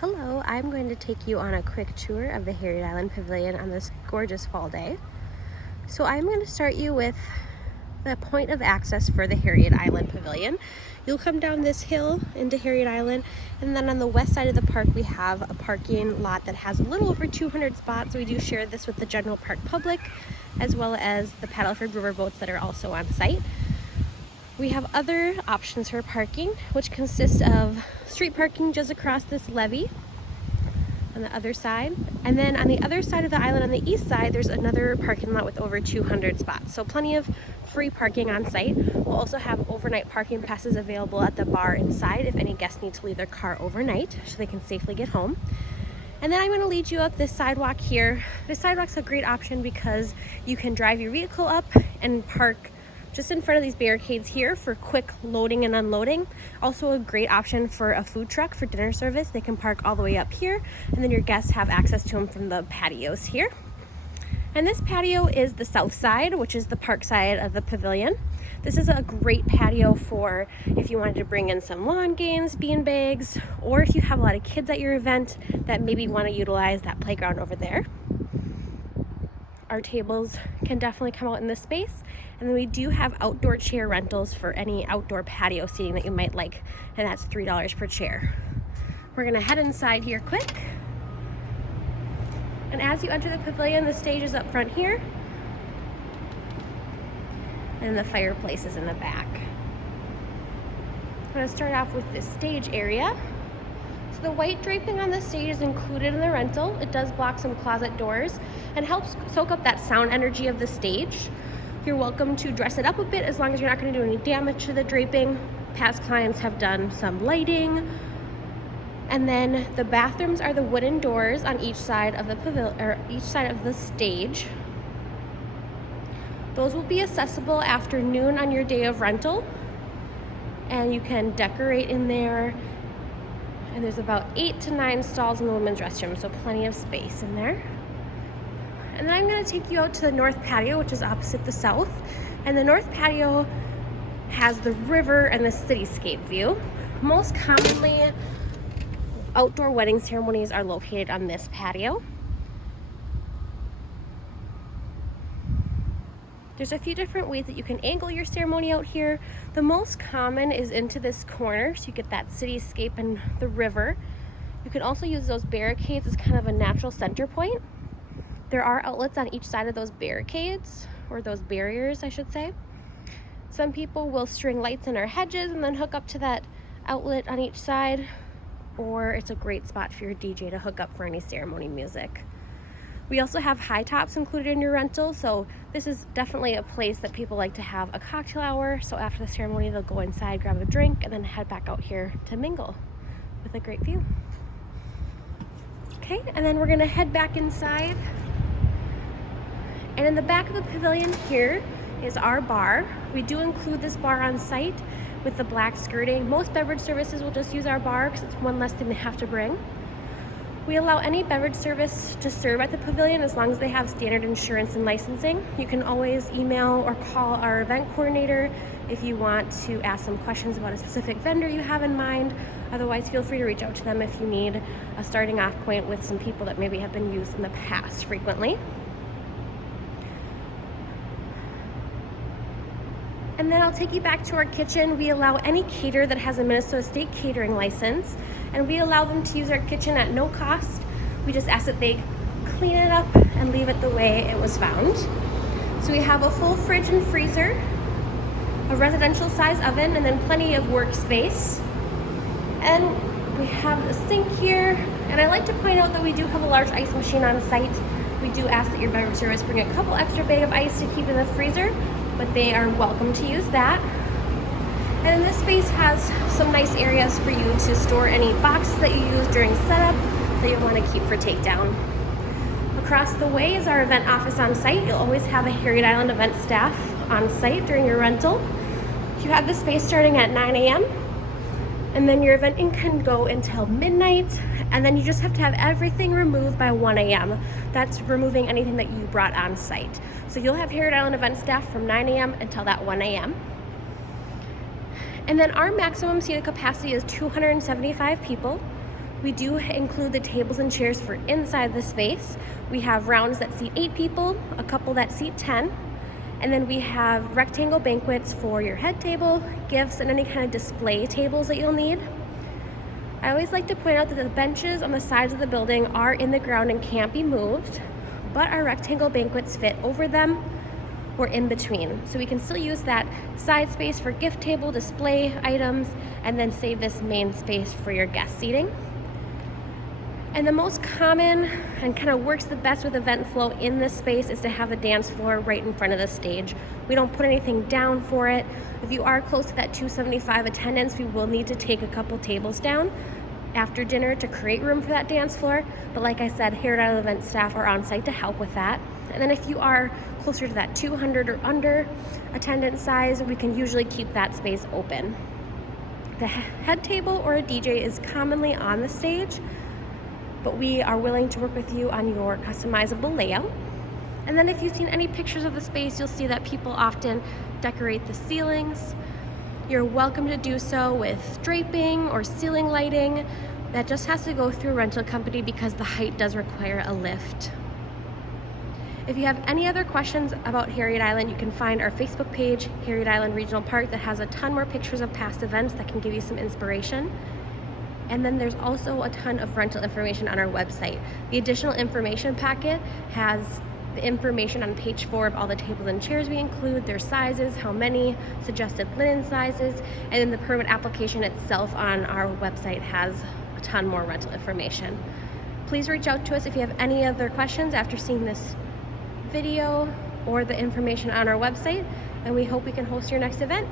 Hello, I'm going to take you on a quick tour of the Harriet Island Pavilion on this gorgeous fall day. So I'm going to start you with the point of access for the Harriet Island Pavilion. You'll come down this hill into Harriet Island, and then on the west side of the park we have a parking lot that has a little over 200 spots. We do share this with the general park public, as well as the paddleford river boats that are also on site. We have other options for parking, which consists of street parking just across this levee on the other side. And then on the other side of the island on the east side, there's another parking lot with over 200 spots. So plenty of free parking on site. We'll also have overnight parking passes available at the bar inside if any guests need to leave their car overnight so they can safely get home. And then I'm going to lead you up this sidewalk here. This sidewalk's a great option because you can drive your vehicle up and park just in front of these barricades here for quick loading and unloading. Also a great option for a food truck for dinner service. They can park all the way up here, and then your guests have access to them from the patios here. And this patio is the south side, which is the park side of the pavilion. This is a great patio for if you wanted to bring in some lawn games, bean bags, or if you have a lot of kids at your event that maybe want to utilize that playground over there. Our tables can definitely come out in this space. And then we do have outdoor chair rentals for any outdoor patio seating that you might like, and that's $3 per chair. We're gonna head inside here quick. And as you enter the pavilion, the stage is up front here, and the fireplace is in the back. I'm gonna start off with this stage area. So the white draping on the stage is included in the rental. It does block some closet doors and helps soak up that sound energy of the stage. You're welcome to dress it up a bit as long as you're not going to do any damage to the draping. Past clients have done some lighting. And then the bathrooms are the wooden doors on each side of the pavilion, or each side of the stage. Those will be accessible after noon on your day of rental. And you can decorate in there. And there's about 8 to 9 stalls in the women's restroom, so plenty of space in there. And then I'm going to take you out to the north patio, which is opposite the south. And the north patio has the river and the cityscape view. Most commonly, outdoor wedding ceremonies are located on this patio. There's a few different ways that you can angle your ceremony out here. The most common is into this corner, so you get that cityscape and the river. You can also use those barricades as kind of a natural center point. There are outlets on each side of those barricades, or those barriers, I should say. Some people will string lights in our hedges and then hook up to that outlet on each side, or it's a great spot for your DJ to hook up for any ceremony music. We also have high tops included in your rental, so this is definitely a place that people like to have a cocktail hour. So after the ceremony, they'll go inside, grab a drink, and then head back out here to mingle with a great view. Okay, and then we're gonna head back inside. And in the back of the pavilion here is our bar. We do include this bar on site with the black skirting. Most beverage services will just use our bar because it's one less thing they have to bring. We allow any beverage service to serve at the pavilion as long as they have standard insurance and licensing. You can always email or call our event coordinator if you want to ask some questions about a specific vendor you have in mind. Otherwise, feel free to reach out to them if you need a starting off point with some people that maybe have been used in the past frequently. And then I'll take you back to our kitchen. We allow any caterer that has a Minnesota State catering license, and we allow them to use our kitchen at no cost. We just ask that they clean it up and leave it the way it was found. So we have a full fridge and freezer, a residential size oven, and then plenty of workspace. And we have the sink here, and I like to point out that we do have a large ice machine on site. We do ask that your beverage service bring a couple extra bag of ice to keep in the freezer, but they are welcome to use that. And then this space has some nice areas for you to store any boxes that you use during setup that you want to keep for takedown. Across the way is our event office on site. You'll always have a Harriet Island event staff on site during your rental. You have the space starting at 9 a.m. and then your event can go until midnight, and then you just have to have everything removed by 1 a.m. That's removing anything that you brought on site. So you'll have Harriet Island event staff from 9 a.m. until that 1 a.m. And then our maximum seating capacity is 275 people. We do include the tables and chairs for inside the space. We have rounds that seat 8 people, a couple that seat 10, and then we have rectangle banquets for your head table, gifts, and any kind of display tables that you'll need. I always like to point out that the benches on the sides of the building are in the ground and can't be moved, but our rectangle banquets fit over them or in between. So we can still use that side space for gift table display items and then save this main space for your guest seating. And the most common and kind of works the best with event flow in this space is to have the dance floor right in front of the stage. We don't put anything down for it. If you are close to that 275 attendance, we will need to take a couple tables down after dinner to create room for that dance floor. But like I said, Harriet Island event staff are on site to help with that. And then if you are closer to that 200 or under attendance size, we can usually keep that space open. The head table or a DJ is commonly on the stage, but we are willing to work with you on your customizable layout. And then if you've seen any pictures of the space, you'll see that people often decorate the ceilings. You're welcome to do so with draping or ceiling lighting. That just has to go through a rental company because the height does require a lift. If you have any other questions about Harriet Island, you can find our Facebook page, Harriet Island Regional Park, that has a ton more pictures of past events that can give you some inspiration. And then there's also a ton of rental information on our website. The additional information packet has the information on page 4 of all the tables and chairs we include, their sizes, how many, suggested linen sizes, and then the permit application itself on our website has a ton more rental information. Please reach out to us if you have any other questions after seeing this video or the information on our website, and we hope we can host your next event.